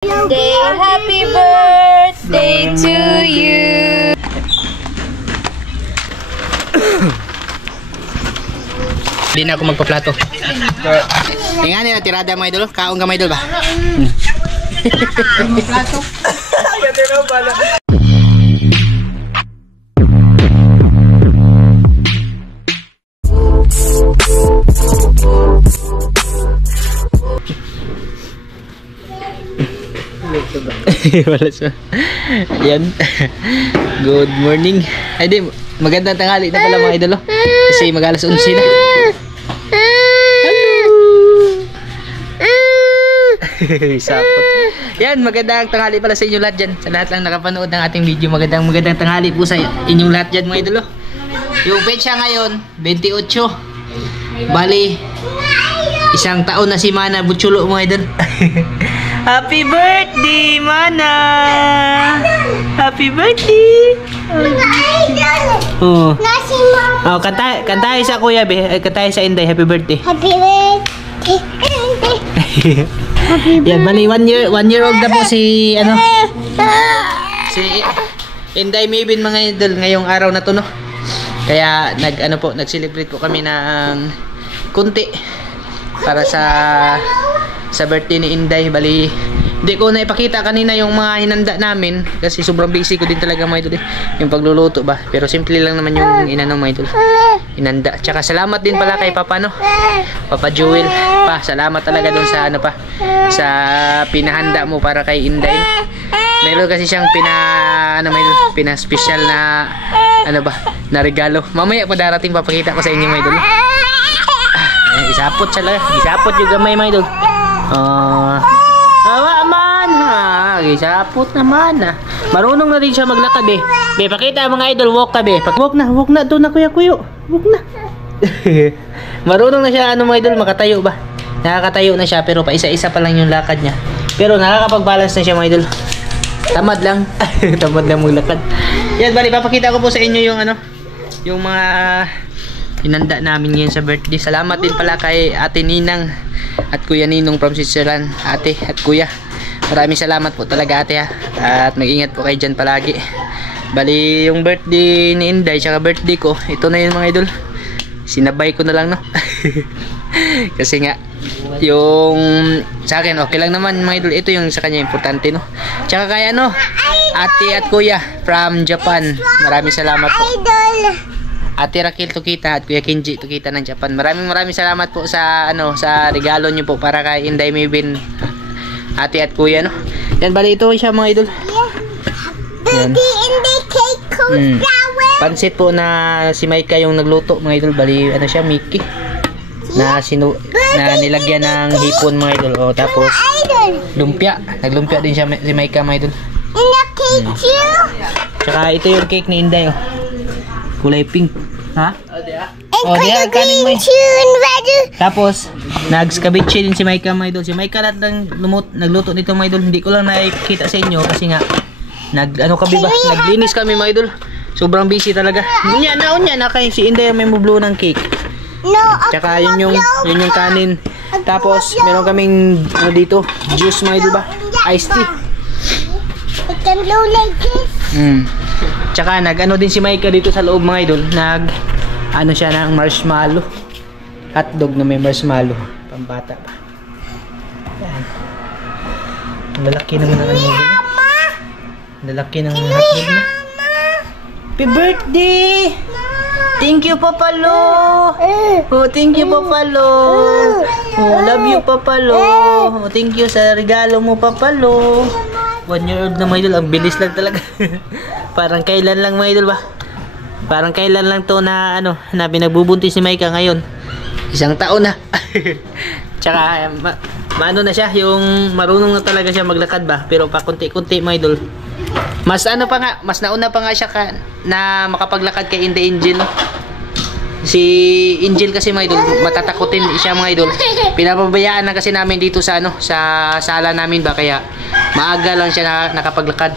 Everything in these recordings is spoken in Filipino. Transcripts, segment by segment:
Day, happy birthday to you. Hindi na ako magpaplato. Tingnan nila tirada mo idol. Kaon ka mo idol ba? Plato. Wala siya. Yan. Good morning. Ay di, magandang tanghali na pala mga idol. Kasi mag-alas 11 na. Sapot. Yan, magandang tanghali pala sa inyo lahat dyan. Sa lahat lang nakapanood ng ating video, magandang tanghali po sa inyong lahat dyan mga idol. Yung petsa ngayon, 28. Bali, isang taon na si Mana Butchulo mga idol. Happy birthday, Mana! Happy birthday! Oh. Oh, kantahin sa kuya be, kantahin sa Inday, happy birthday. Happy birthday. Yan, bali 1 year old na po si si Inday Maybin mga idol ngayong araw na to, no. Kaya nag-celebrate po kami ng kunti para sa birthday ni Inday. Bali, hindi ko na ipakita kanina yung mga hinanda namin kasi sobrang busy ko din talaga mga idol yung pagluluto ba. Pero simple lang naman yung mga idol. Inanda. Tsaka salamat din pala kay Papa, no? Papa Jewel. Pa, salamat talaga dun sa sa pinahanda mo para kay Inday. Meron kasi siyang pina-special na na regalo. Mamaya pa darating papakita ko sa inyo mga idol. Isapot siya lang. Isapot yung gamay mga idol. Awa man ha. Gisapot naman ha. Marunong na rin siya maglakad eh. Be, pakita mga idol, walk ka be. Walk na doon na kuya. Walk na. Marunong na siya mga idol, makatayo ba? Nakakatayo na siya pero pa isa-isa pa lang yung lakad niya. Pero nakakapag-balance na siya mga idol. Tamad lang. Tamad lang maglakad. Yan, bali papakita ko po sa inyo yung mga hinanda namin ngayon sa birthday. Salamat din pala kay Ate Ninang at Kuya Ninong from Switzerland. Ate at Kuya, maraming salamat po talaga ate ha. At mag-ingat po kayo dyan palagi. Bali yung birthday ni Inday tsaka birthday ko, ito na yun mga idol. Sinabay ko na lang, no. Kasi nga yung sa akin okay lang naman mga idol. Ito yung sa kanya importante, no. Tsaka kaya Ate at Kuya from Japan, maraming salamat po. Ate Raquel Tukita at Kuya Kenji Tukita ng Japan. Maraming salamat po sa sa regalo niyo po para kay Inday Maybin. Ate at Kuya, no. Yan, bali ito siya mga idol. Yan. Pansit po na si Maika yung nagluto mga idol. Bali siya, Mickey. Na nilagyan ng hipon mga idol. O tapos lumpia. Naglumpia din siya si Maika mga idol. Tsaka ito yung cake ni Inday, kulay pink. Ha? Diyan kanin mo. Tapos nag-scabeche din si Maika mga idol. Si Maika lahat lang nagluto nito mga idol. Hindi ko lang nakikita sa inyo kasi nga naglinis kami mga idol. Sobrang busy talaga. Unya na kay si Inday may mublo ng cake. Tsaka yun yung kanin. Tapos meron kaming dito juice mga idol ba? Iced tea. Tsaka din si Maika dito sa loob mga idol. Siya ng marshmallow. Hotdog na may marshmallow. Pambata pa. Yan. Lalaki naman ang lalaki ng hotdog na. Happy birthday! Thank you Papa Lo. Oh, thank you Papa Lo. Oh, love you Papa Lo. Oh, thank you sa regalo mo Papa Lo. 1 year old na mga idol, ang bilis lang talaga. Parang kailan lang mga idol ba? Parang kailan lang to na binagbubuntis si Maika ngayon. Isang taon na. Tsaka na siya, yung marunong na talaga siya maglakad ba? Pero pa kunti-kunti mga idol. Mas nauna pa nga siya na makapaglakad kay Inday Angel, no? Si Angel kasi mga idol, matatakutin siya mga idol. Pinapabayaan na kasi namin dito sa sa sala namin ba, kaya maaga lang siya nakapaglakad.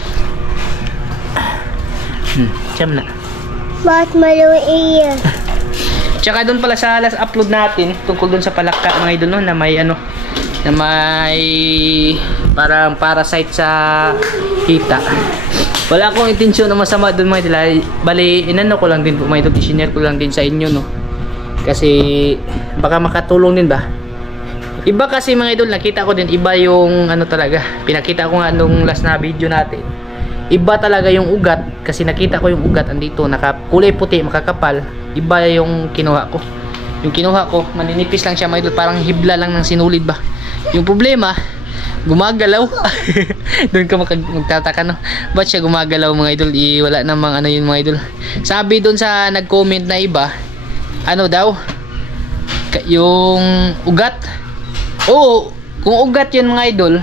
Siyam na. Bakit maluwi? Tsaka doon pala sa last upload natin tungkol doon sa palaka mga idol, no, na may Parang parasite sa hita. Wala akong intensyon na masama doon mga idol. Bali, inano ko lang din po mga idol. I-share ko lang din sa inyo, no. Kasi baka makatulong din ba. Iba kasi mga idol, nakita ko din iba yung ano talaga. Pinakita ko nga nung last na video natin. Iba talaga yung ugat kasi nakita ko yung ugat andito, kulay puti, makakapal. Iba yung kinuha ko. Yung kinuha ko, maninipis lang siya mga idol, parang hibla lang ng sinulid ba. Yung problema, gumagalaw. Doon ka magtataka, no? Ba't siya gumagalaw mga idol? Wala namang ano yun mga idol. Sabi doon sa nag-comment na iba, ano daw? Yung ugat. Oo, kung ugat yun mga idol,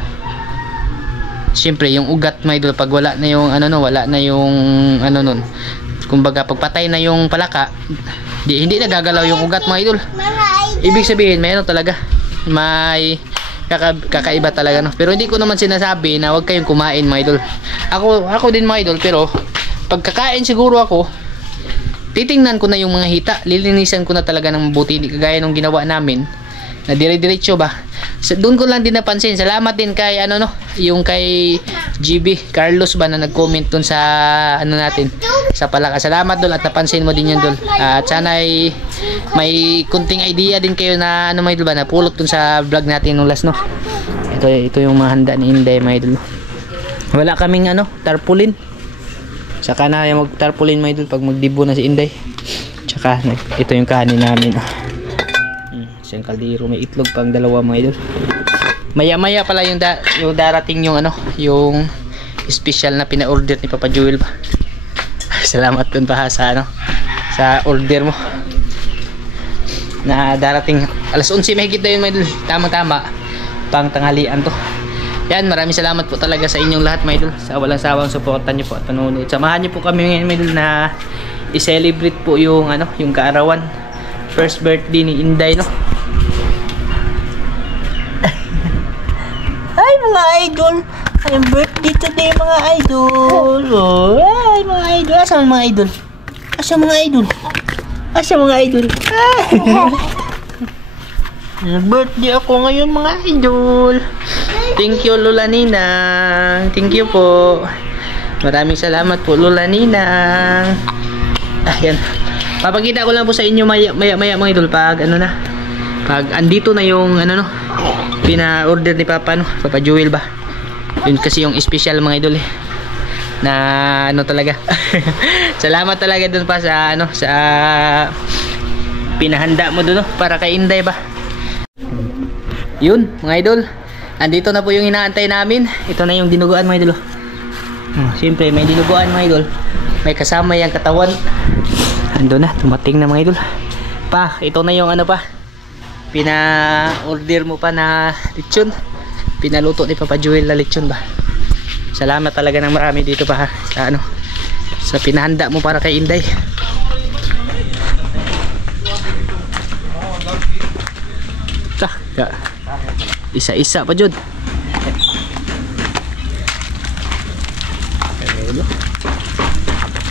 siyempre yung ugat mga idol, pag wala na yung ano no, wala na yung ano nun. Kumbaga pagpatay na yung palaka, hindi nagagalaw yung ugat mga idol. Ibig sabihin, may ano talaga, may kakaiba talaga, no? Pero hindi ko naman sinasabi na huwag kayong kumain mga idol. Ako din mga idol, pero pagkakain siguro ako, titingnan ko na yung mga hita, lilinisan ko na talaga ng mabuti, hindi kagaya nung ginawa namin na dire-diretso ba. Doon ko lang din napansin. Salamat din kay ano no, yung kay GB Carlos ba na nag-comment doon sa ano natin, sa palaka. Salamat dol at napansin mo din yun dol. At sana ay may kunting idea din kayo na ano mga idol ba, na pulot doon sa vlog natin nung last no. Ito yung mga handa ni Inday mga idol. Wala kaming ano, tarpaulin. Saka na yung mag-tarpaulin mga idol pag magdibo na si Inday. Tsaka ito yung kanin namin. Isang kaldero, may itlog pang dalawa mga idol. Maya-maya pala yung darating yung ano, yung special na pina-order ni Papa Joel ba. Salamat dun pa sa ano, sa order mo. Na darating alas 11 mahigit na yun mga idol. Tamang-tama pang tanghalian to. Yan, maraming salamat po talaga sa inyong lahat mga idol, sa walang sawang suportan niyo po at panonood. Samahan niyo po kami ngayon mga idol na i-celebrate po yung ano, yung kaarawan, first birthday ni Inday no. Hi mga idol, I'm birthday today mga idol. Oh, hi mga idol. Asa mga idol? Asa mga idol? Asa mga idol? Birthday ako ngayon mga idol. Thank you Lola Ninang. Thank you po. Maraming salamat po Lola Ninang. Ayan. Papakita ko lang po sa inyo maya mga idol pag ano na. Pag andito na yung ano no, pina-order ni Papa no, Papa Joel ba. Yun kasi yung special mga idol eh. Na ano talaga. Salamat talaga dun pa sa ano, sa pinahanda mo dun no, para kay Inday ba. Yun mga idol, andito na po yung inaantay namin. Ito na yung dinuguan mga idol. Siyempre may dinuguan mga idol, may kasama yung katawan. Ando na, tumating na mga idol. Pa, ito na yung ano pa, pina-order mo pa na lechon. Pinaluto ni Papa Joel na lechon ba. Salamat talaga ng marami dito pa ha, sa ano, sa pinahanda mo para kay Inday. Isa-isa pa jud.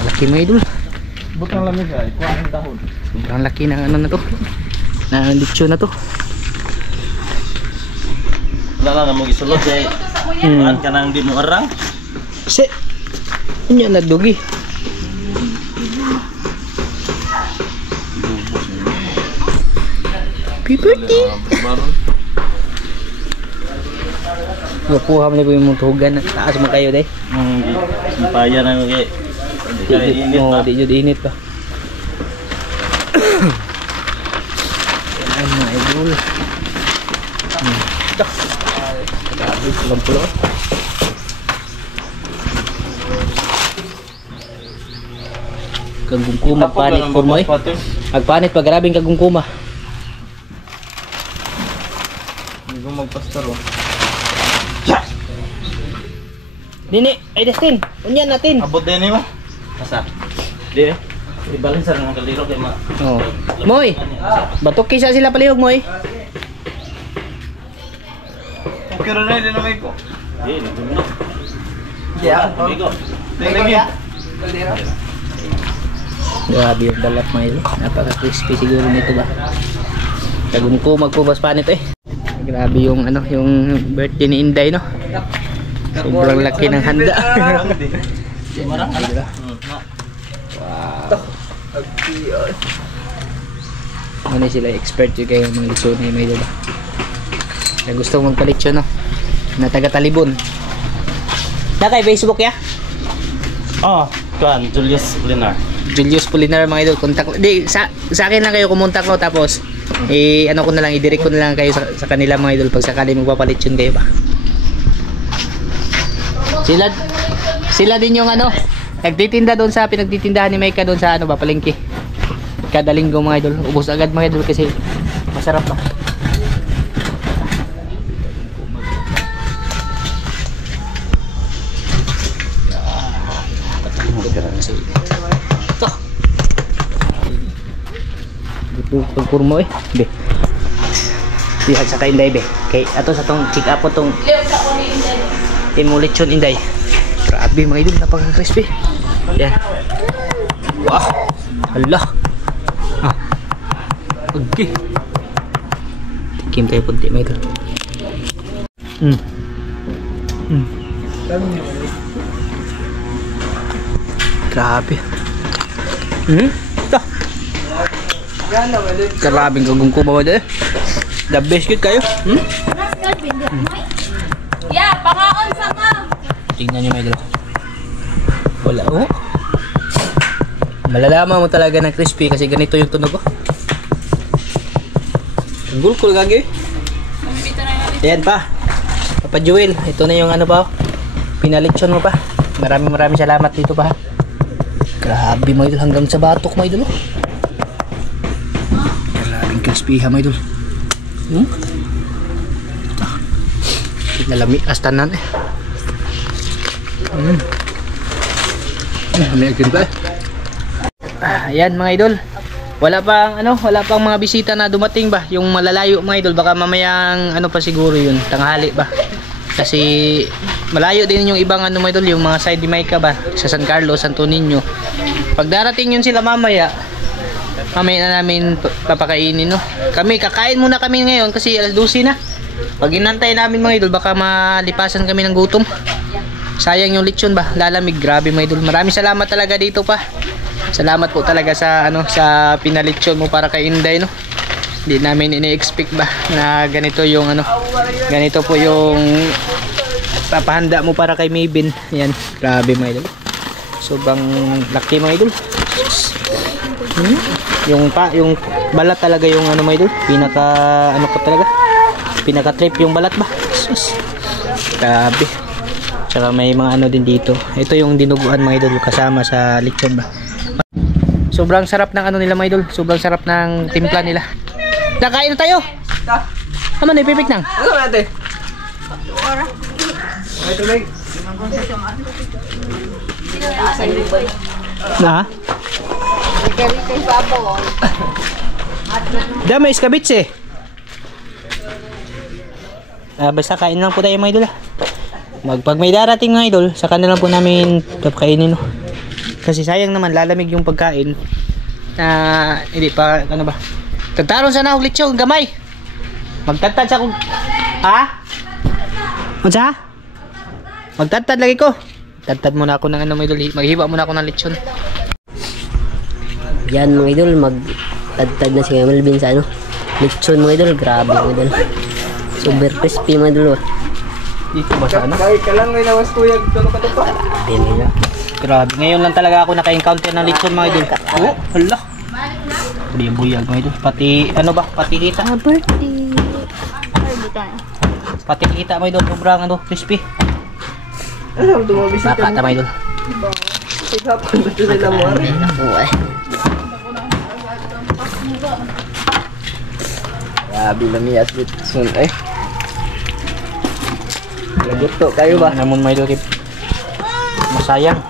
Laki mga idol. Butang lamig ay, kuha ng dahon. Sobrang laki ng ano na to, na lechon na to. Wala lang mo gisulod eh. Kan kanang di mo arang. Si, inyo nagdugi. Happy birthday. Kuha mo na po yung tuhugan. Taas mo kayo day. Paya na kay. Di jud init pa. Ay mga idol. Lampulo. Kagungkuma panit po mo eh. Agpanit pa grabing kagungkuma. Hindi ko magpastor oh. Dini, ay Destin, unyan natin. Abot din eh ma. Asa? Di eh. Ibalin sa ng kaliro kay ma. Oh. Moy. Batok kisa sila palihog moy. Okay ra na din na ko. Di, nagtumno. Yeah. Amigo. Lagi. Kaliro. Grabe yung dalat mga ilo. Napaka-crispy siguro nito ba. Kagungkuma magpubas pa nito eh. Grabe yung ano, yung birthday ni Inday no. Sobrang laki ng handa. Ano sila expert yung kayo mga lechon na may diba? Na gusto mong palitsyon, no? Na taga Talibon. Na kay Facebook ya? Oh, kuan Julius Linar. Julius Polinar mga idol, contact. Di, sa akin lang kayo kumontak, no? Tapos, ano ko na lang, i-direct ko na lang kayo sa kanila mga idol pag sakali magpapalitsyon kayo ba. Sila din yung ano, nagtitinda doon sa pinagtitindahan ni Maika doon sa ano ba, palengke. Kada linggo mga idol, ubos agad mga idol kasi masarap ba. Ito. Pagpurmo be. Dihat sa kainday be. Kay ato sa tong check up tong Imulitsyon inday. Grabe mga idol, napaka-crispy. Yan. Wow. Hala. Ah. Okay. Tikim tayo punti mga idol. Grabe. Ito. Karabing kagungko ba dyan? The best good kayo. Yeah, pangaon sa ka. Tingnan nyo mga idol. Wala oh. Malalaman mo talaga na crispy kasi ganito yung tunog ko. Ang gulkul gagi. Ayan pa. Papa Joel, ito na yung ano pa. Pinalitsyon mo pa. Maraming salamat dito pa. Grabe mga idol, hanggang sa batok mga idol. Grabing crispy ha mga idol. Nalami astanan eh. American ba? Ayan mga idol. Wala pang mga bisita na dumating ba? Yung malalayo mga idol, baka mamayang ano pa siguro yun, tanghali ba? Kasi malayo din yung ibang ano mga idol, yung mga side ni Maika ba? Sa San Carlos, Santo Niño. Pag darating yun sila mamaya na namin papakainin, no? Kami, kakain muna kami ngayon kasi alas 12 na. Pag inantay namin mga idol, baka malipasan kami ng gutom. Sayang yung lechon ba, lalamig. Grabe mga idol, maraming salamat talaga dito pa. Salamat po talaga sa sa pinalechon mo para kay Inday, no. Hindi namin ini-expect ba na ganito yung ganito po yung papahanda mo para kay Maybin. Yan, grabe mga idol. Sobrang laki mga idol. Yung balat talaga yung mga idol, ko talaga. Pinaka trip yung balat ba. Grabe. Tsaka may mga din dito. Ito yung dinuguan mga idol kasama sa lechon ba. Sobrang sarap ng nila mga idol. Sobrang sarap ng timpla nila. Nakain na tayo. Ano na ipipik nang? Ano natin? Na? Dami iskabits eh. Basta kain lang po tayo mga idol. Pag may darating mga idol, saka na lang po namin papakainin, no? Kasi sayang naman, lalamig yung pagkain. Hindi pa, ba? Tagtaron sana ako lechon, gamay. Magtantad sa akong... Ha? Unsa? Magtantad lagi ko. Tantad muna ako ng mga idol. Maghiba muna ako ng lechon. Yan mga idol, magtantad na si Melvin sa lechon mga idol. Grabe mga idol. Super crispy mga idol. Dito ba sana? Kahit ka lang may nawas kuya, tulog ka pa. Grabe, ngayon lang talaga ako naka-encounter ng lechon mga idol. Oh, hala. Buyag mga idol. Pati, pati kita. Birthday. Pati kita mga idol, sobrang crispy. Ano, tumabisita Baka ta mga idol. Sigapan ba ito nila mo? Grabe lamiyas dito. Laguto kayo ba? Namun mga idol, masayang.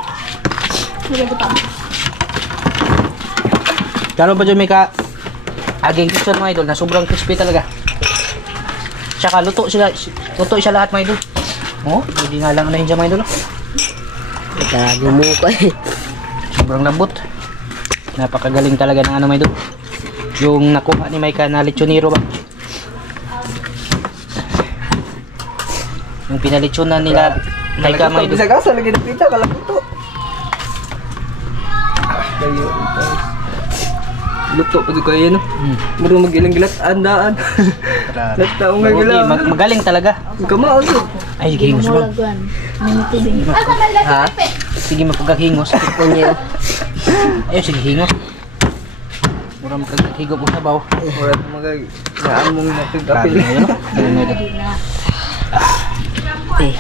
Kano ba dyan may aging lechon mga idol na sobrang crispy talaga. Tsaka luto siya lahat mga idol. Oh, hindi nga lang na yun dyan mga idol. Grabe mo ko eh. Sobrang lambot. Napakagaling talaga ng mga idol. Yung nakuha ni Maika na lechonero ba. Yung pinalechonan nila May ka mga idol. Bisa gasa lagi dipita kalau luto. Luto pa kayo no. Muro magilang-gilat andaan. Lata ungay gila. Magaling talaga. Kamao so. Ay, sige hingos bang. Ha? Sige mapagaghingos. Punya. Ayun, sige hingos. Mura magkaghigop sa baw. Mura magay. Naan mong Grabe napigapil. na yun, no? Galing mga idol. Eh.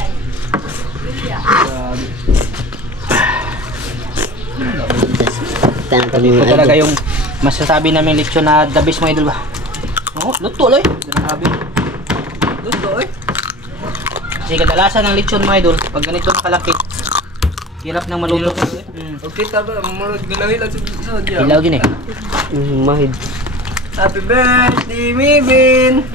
Tanang kami Ito mga talaga idol. yung masasabi namin lechon na the best mga idol ba? Oo, luto loy. Grabe. Luto eh. Kasi kadalasan ng lechon mga idol, pag ganito nakalaki, hirap nang maluto. Okay taba muro gilaw-gilaw sa diya. Ilaw gini. Mahid. Happy birthday, Mibin!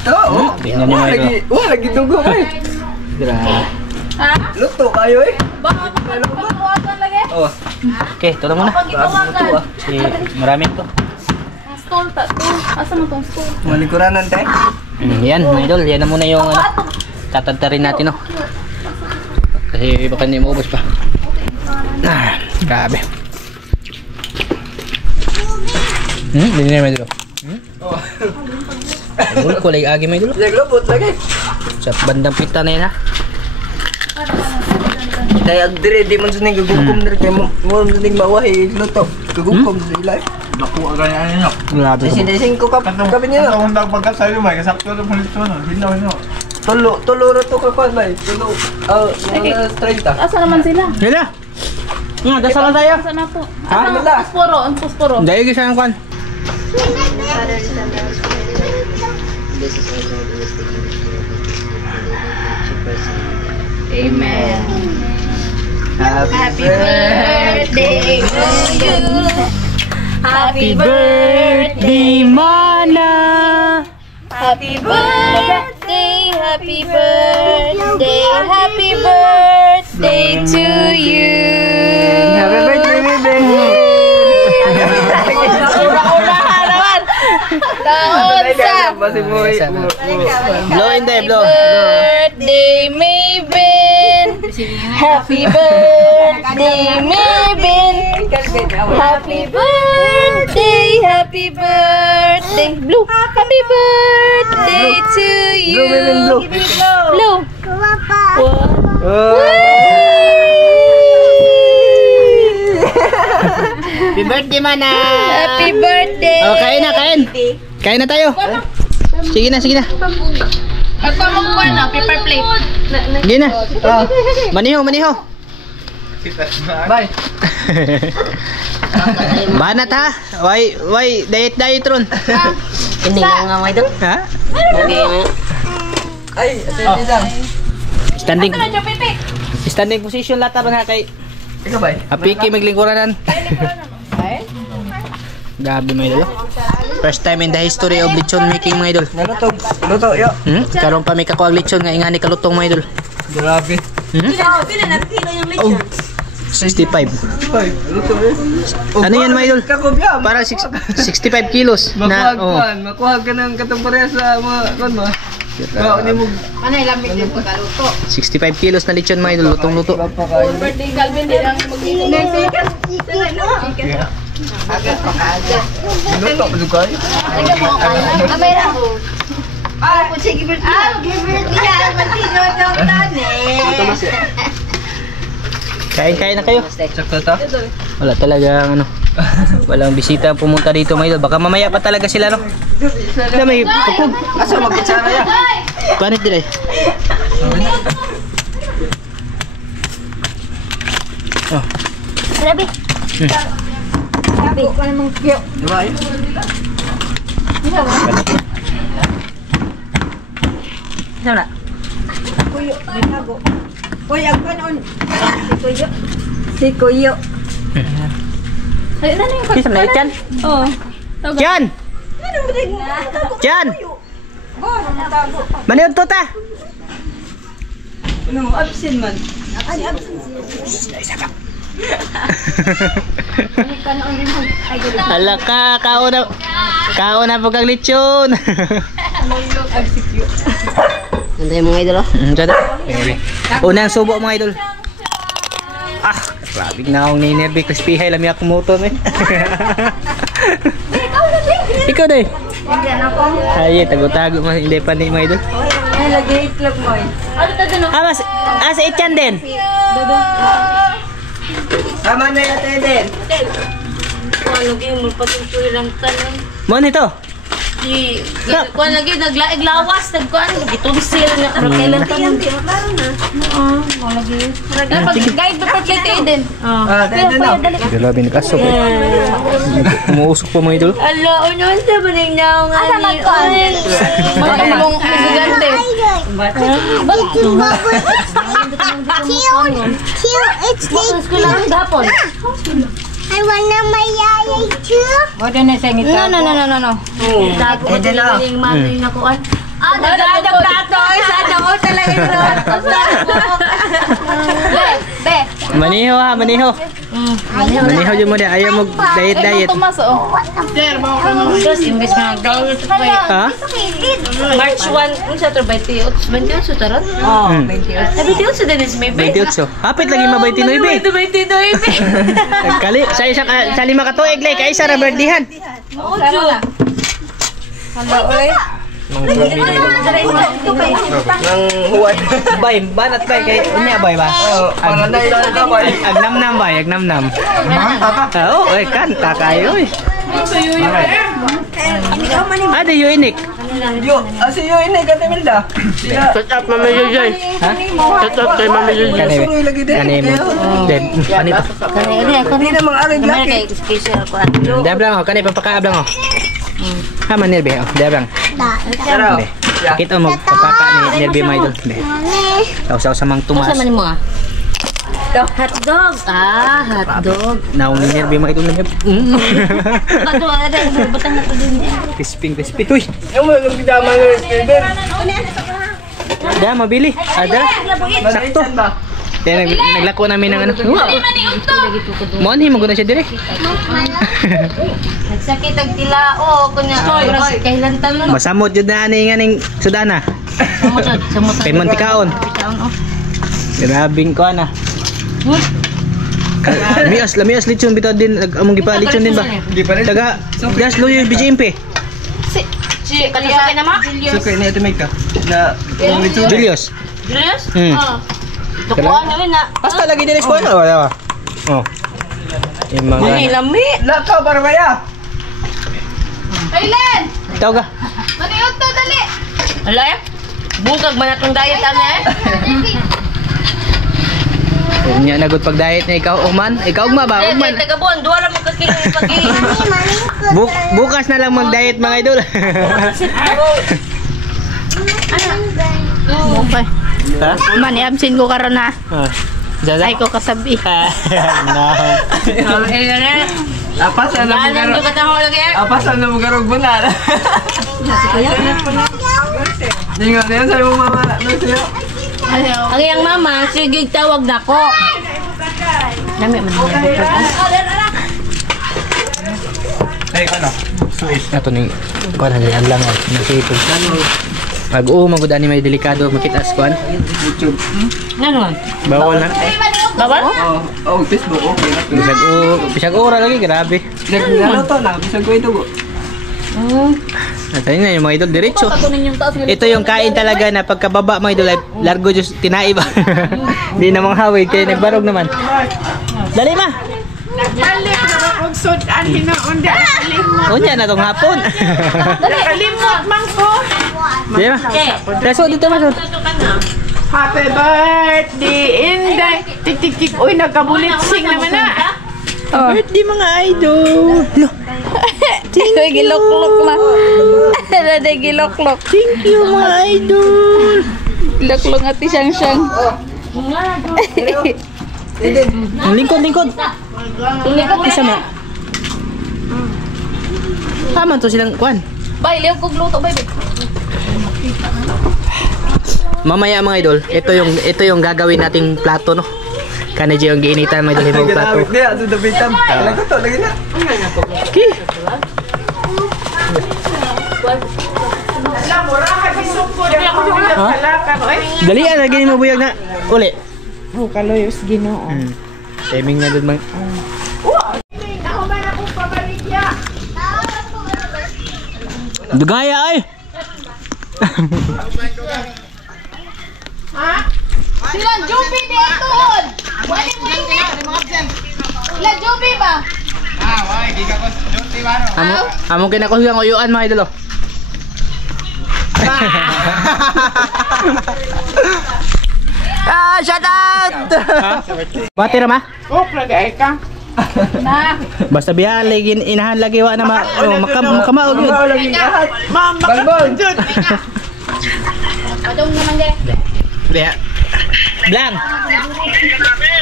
Oo, Tingnan niyo mga idol. lagi dugo eh. Grabe. Ha? Luto kayo eh. Baka pagkakuwagan lagi? Oh, Okay, ito na muna. Pagkakuwagan. Si marami to. Stool ta to. Asa mo tong stool? malikuranan tayo. Yan mga idol, yan na muna yung ano, tatantarin natin no. Kasi baka hindi maubos pa. Grabe. Hindi na mga idol. Oh, Idol ko lagi agi mga idol. naglubot lagi. Sa bandang pita na yan ha. Kaya dire di man suning gugukom dire kay mo suning mawahi luto. Gugukom sa ila. Naku, agay ano nyo. Grabe. Desing ko kap kabi niya. Ang tawag pagkat sa'yo, may kasakto na palit to, no? Hinaw, no? Tulo ra to ka kon bay. Tulo. Mga 30. Asa naman sila? Yan na. Dasal lang tayo. Asa na to? Ha? Asa Wala. ang posporo? Ang posporo. Dahil gisa ng kwan. Amen. Happy birthday to you. Happy birthday, Mana! Happy birthday, happy birthday, happy birthday to you. Happy birthday, Mibin! Ura-urahan naman. Taon sa. Basi mo. Blow in there, blow. Birthday, Maybin. Happy birthday, Maybin. Happy birthday, happy birthday. Blue, happy birthday to you. Blue, Maybin, blue. Blue. Happy birthday, Mana! Happy birthday. Oh, kain na, kain. Kain na tayo. Sige na, sige na. Pagpamungkuan na, paper plate. Sige na. Maniho, maniho. Bye. Banat ha. Why, diet ron. Hindi nga mga idol. Ha? Hindi nga. Ay, atindi lang. Standing, Ano na, Pipi? standing position lata ba na kay Ikaw ba? Apiki maglingkuranan. Gabi mga idol. First time in the history of lechon making mga idol. Naluto. Luto, yo. Karon pa may kakuha lechon nga ingani kalutong mga idol. Grabe. 65. Ay, luto eh. Ano yan mga idol? Kakubya. Para 65 kilos na Makuha ka ng katong pareha sa mga kon ba? Ba ni mo 65 kilos na lechon mga idol, lutong-luto. pa kayo. Birthday Calvin din ang Luto pa dugay. Kain-kain na kayo. Sakto to. Wala talagang ano. Walang bisita ang pumunta dito mga idol. Baka mamaya pa talaga sila no. Sila may tukog. Asa magkutsara ya? Panit din eh. Oh. Grabe. Grabe. Kung namang kyo. Diba yun? Saan na? Kuyo, binago. Kuy, ang kanon. Si Kuyo. Ay, ano yung Saan na? Chan? Oo. Chan! Chan! Maniod to ta! No, absent man. Ala ka, kaon na pagkag lechon. Nandiyan mga idol oh. Sada. Unang subo mga idol. Ah, grabe na akong ninerbi crispy hay lami ako motor eh. Ikaw dai. Ay, tago-tago mas hindi pa ni mga idol. Ay, lagi itlog mo eh. Mas sa ityan din. Tama na yung atendin. Ano kayo mo patuloy lang tanong. Mo nito. Di, kuan lagi naglaig lawas, nagkuan gitunsil na kailan tanong. Oo, mo lagi. Dapat guide dapat kay din. Ah, atendin na. Grabe ni kaso. Umuusok pa mga idol. Ala, unyon sa baning naong ani. Magulong gigante. It's Bakit ko lang gapon? I wanna my yaya too. Wala na sa ngita. No. Dapat ko diling manoy na kuan. Ah, Nagdadang tato. Sana ko talaga ito. Be. Maniho ha, maniho. Maniho dyan mo din. Ayaw mo diet. Tumas oh. Just imbes na gawin ito pa. Ha? March 1, unsa to 28 sa tarat? Oh, 28. 28 sa dinis may 28. Hapit lagi mabay tinoy be. 29. Kali, sa lima ka tuig lay, kay isa ra birthday-han. Ojo. Hello, oy. Nang huwad. Bay, banat bay kay unya bay ba? Para na yung kamay. Agnam-nam bay, agnam-nam. Oo, kanta kayo eh. Ada yo inik. Yo, asi yo ini kata Milda. Sila. Shut up Mami Joy. Ha? Shut up kay Mami Joy. Suruy lagi din. Kani mo. Den, kani pa. Hindi na mga arid laki. Special kuan. Dablang ho, kani papakaab lang ho. Ha manil be, dablang. Pero. Kita mo papaka ni Nerby my idol. Be. Sausaw sa mang tumas. Sa man mo ah? Hotdog. Ah, hotdog. Naong ni Nerby my idol na. Bato ada butang na to din. Crispy. Uy, Yung mga nagdama ng Steven. da mabili. Ada. Sakto. Kaya naglako namin ng ano. Mo ni mo guna siya dire. Nagsakit ang tilao kunya oras kailantan mo. Masamot jud na ani nga ning sudana. Samot. Kay mantikaon. Grabing ko ana. Lamias lechon bitaw din among gipa lechon din ba? Di pa rin. Taga gas loyo BJMP. Si kalisakay na ma? Sukay na ito may ka. Na yung lechon. Julius. Julius? Hmm. Tukuan na rin na. Basta lagi din ko ano wala ba? Oh. Yung mga lami. Lakaw para baya. Kailan? tawag ka. Maniot to dali. Ala eh. Bungkag man atong diet ana eh. Nya nagud pag diet na ikaw Uman. Ikaw ugma ba? Ugman. Taga buwan duwa ra mo ka kilo pagi. Bukas na lang mag-diet mga idol. Okay. Ha? Mani absent ko karon na. Jaza. Ay ko kasabi. No. Apas na mo Alam garo. ko kataho lagi eh. Apas na mo garo bunal. Dingo na yan sa mo mama. No siya. Ang iyang mama, sige tawag na ko. Dami man. Ay ano. Ato ning kuan ang lang ng sipon. Mag-uuma gud ani may delikado makitas kuan. YouTube. Nanon? Bawal na. Bawal? Oh, Facebook okay na. Bisag ora lagi grabe. Ano to na? Bisag ko ito go. At ayun na yung mga idol diretso. Ito yung kain talaga na pagkababa mga idol ay largo just tinai ba. Hindi na mga hawid kaya nagbarog naman. Dali ma. Balik na kung sudan hinaunda. Unya na tong hapon. Kalimot man ko. Di ba? Reso dito masud. Happy birthday, Inday. Tik-tik-tik. Uy, nagkabulit sing naman na. Birthday mga idol. Uy, giloklok ma. Ada giloklok. Thank you mga idol. Giloklok ati siyang. Lingkod. Isa mo. Tama to silang kuan. Bay, liyaw kog luto, baby. Mamaya mga idol, ito yung gagawin nating plato no. Kana yung giinitan mga idol yung plato. Hindi, ato dabitam. Lagot to lagi na. Okay. Alam mo, rahat isukod ako ng kalakan. Dali, lagyan mo buyag na. Uli. Oh, kaloyos ginoo. Timing nga doon, mang. Ako man akong pabaligya. Dugaya, ay! Ha? Sila Jupi dito! Wali mo ini! Sila Jupi ba? Amo kinakulang uyuan, mga idol. Shout out! Bati na ma? Oh, plagay ka. Basta biya, lagi inahan lagi wa na makamaog yun. Ma'am, makapagod. Adong naman de. Biya. Blang!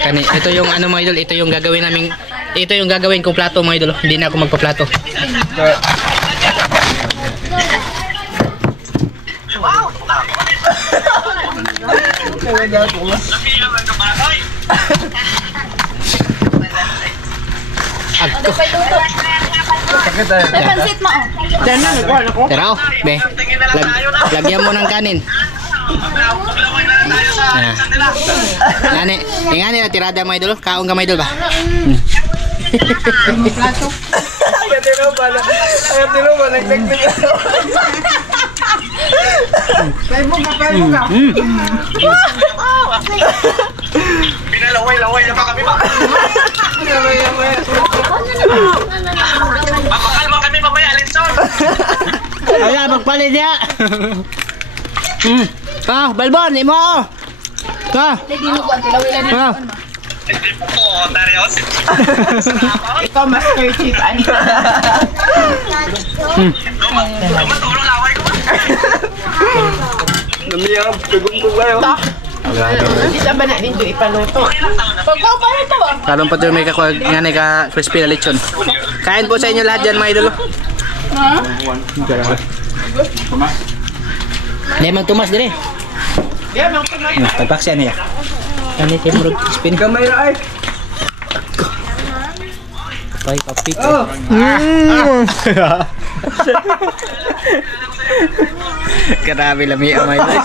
Kani, ito yung ano mga idol, ito yung gagawin namin, ito yung gagawin kong plato mga idol. Hindi na ako magpa-plato. Agko. May pansit mo. Diyan na, nagwan ako. Tara, be. Lagyan mo ng kanin. Nani, ingani na tirada mga idol. Kaon ka mga idol ba? Pinalaway-laway na pa kami ba? Mapakalma kami mamaya, Linson! Wala, magpalit niya. Balbon, imo. Hindi po po, Darius. Ikaw mas kerchit. Matulong laway ko ba? Namiyang, pagungkong kayo. Hindi sa ba na ninyo ipaluto? Pagkaw pa rin to ba? Kalong pa ito may nga ka crispy na lechon. Kain po sa inyo lahat dyan mga idol. Hindi, magtumas din eh. Yeah, mga kumain. Pagpaksya niya. Ano yung timurog crispy niya? Kamay na ay. Pay kapit. Grabe lami ang mga idol.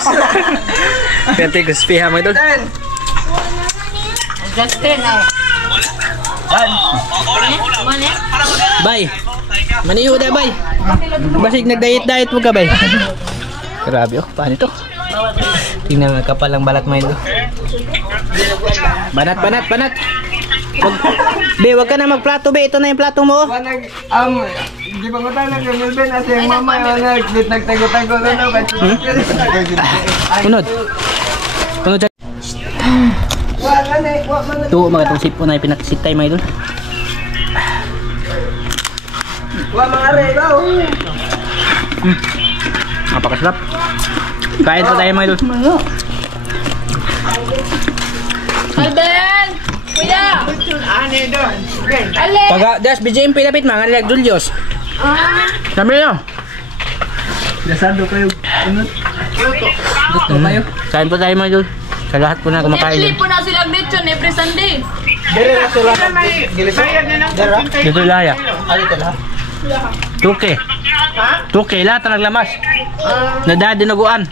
Kaya crispy ha mga idol. Justin ay. Bay! Maniyo na bay! Basig nag-diet-diet mo ka bay? Grabe oh, paano ito? Tingnan nga kapal ang balat mo yun. Banat, banat, banat! Be, wag ka na magplato be, ito na yung plato mo. Di ba ko tayo nag-Melvin at yung mama yung nagtago-tago na no? Unod. Unod dyan. Ito mga itong sipo na ipinakisitay mga idol. Wa mga relo. Napakasarap. Kain pa tayo mga idol. Alben! Kuya! Ano doon? Ale! Taga, das, BJM pinapit mga nilag Julius. Sabi nyo. Dasado kayo. Gusto kayo? Kain pa tayo mga idol. Sa lahat po na kumakain. Netflix po na sila lechon every Sunday. Dire na sila. Bayad na ng 50. Dito laya. Alito lahat. Tuke. Tuke, lahat na naglamas. Nadad dinaguan.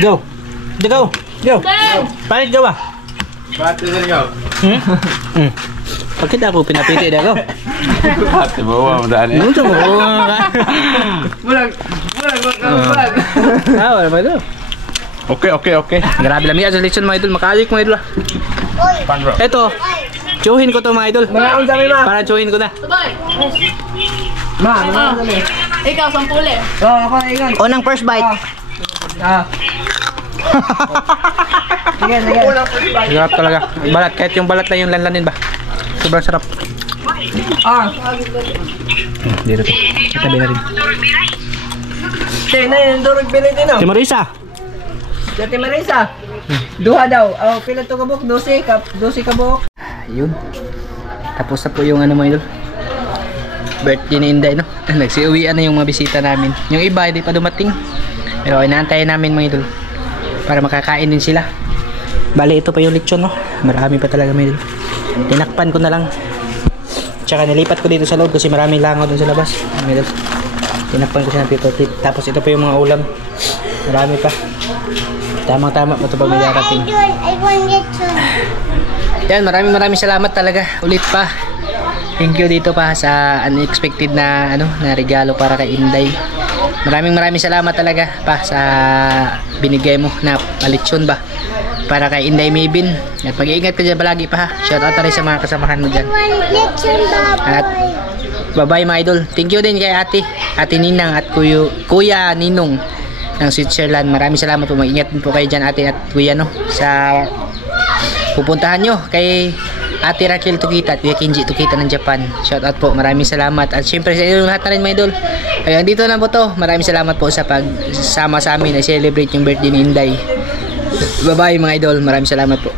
Go. Go. Go. Palit gawa. Pati na ikaw. Bakit ako pinapiti na go? Pati mo, madaan eh. Ano mo? Bulag. Wala ba ito? Okay. Grabe lang sa lechon mga idol. Makalik mga idol. Ito. Chuhin ko to mga idol. Mga dami ma. Para chuhin ko na. Sabay! Ma, mga dami. Ikaw, sampule. Oo, ako na ingon. Unang first bite. Sige. Sarap talaga. Balat. Kahit yung balat lang yung lanlanin ba? Sobrang sarap. Dito. Tabi na rin. Sige na yun, durog bilhin din o. Si Marisa. Dati Marisa. Duha daw. Pila to kabuk? 12 kabuk. Yun. Tapos na po yung ano mga idol. Birthday ni Inday, no? Nagsiuwian na yung mga bisita namin. Yung iba hindi pa dumating. Pero inaantayin namin mga idol. Para makakain din sila. Bali ito pa yung lechon, no? Marami pa talaga mga idol. Tinakpan ko na lang. Tsaka nilipat ko dito sa loob kasi maraming langaw dun sa labas. Mga idol. Tinakpan ko siya ng paper plate. Tapos ito pa yung mga ulam. Marami pa. Tamang-tama pa ito pag may darating. I want lechon. Yan, maraming salamat talaga ulit pa. Thank you dito pa sa unexpected na na regalo para kay Inday. Maraming salamat talaga pa sa binigay mo na lechon ba para kay Inday Maybin. At mag-iingat ka dyan palagi pa ha. Shout out rin sa mga kasamahan mo dyan. I want lechon, At bye-bye mga idol. Thank you din kay Ate Ninang at Kuya Ninong ng Switzerland. Maraming salamat po. Mag-ingat po kayo dyan ate at kuya sa pupuntahan nyo kay Ate Raquel Tukita at Kuya Kenji Tukita ng Japan. Shout out po. Maraming salamat. At syempre sa inyo lahat na rin mga idol. Ayun, dito na po to. Maraming salamat po sa pagsama sa amin na celebrate yung birthday ni Inday. Bye-bye mga idol. Maraming salamat po.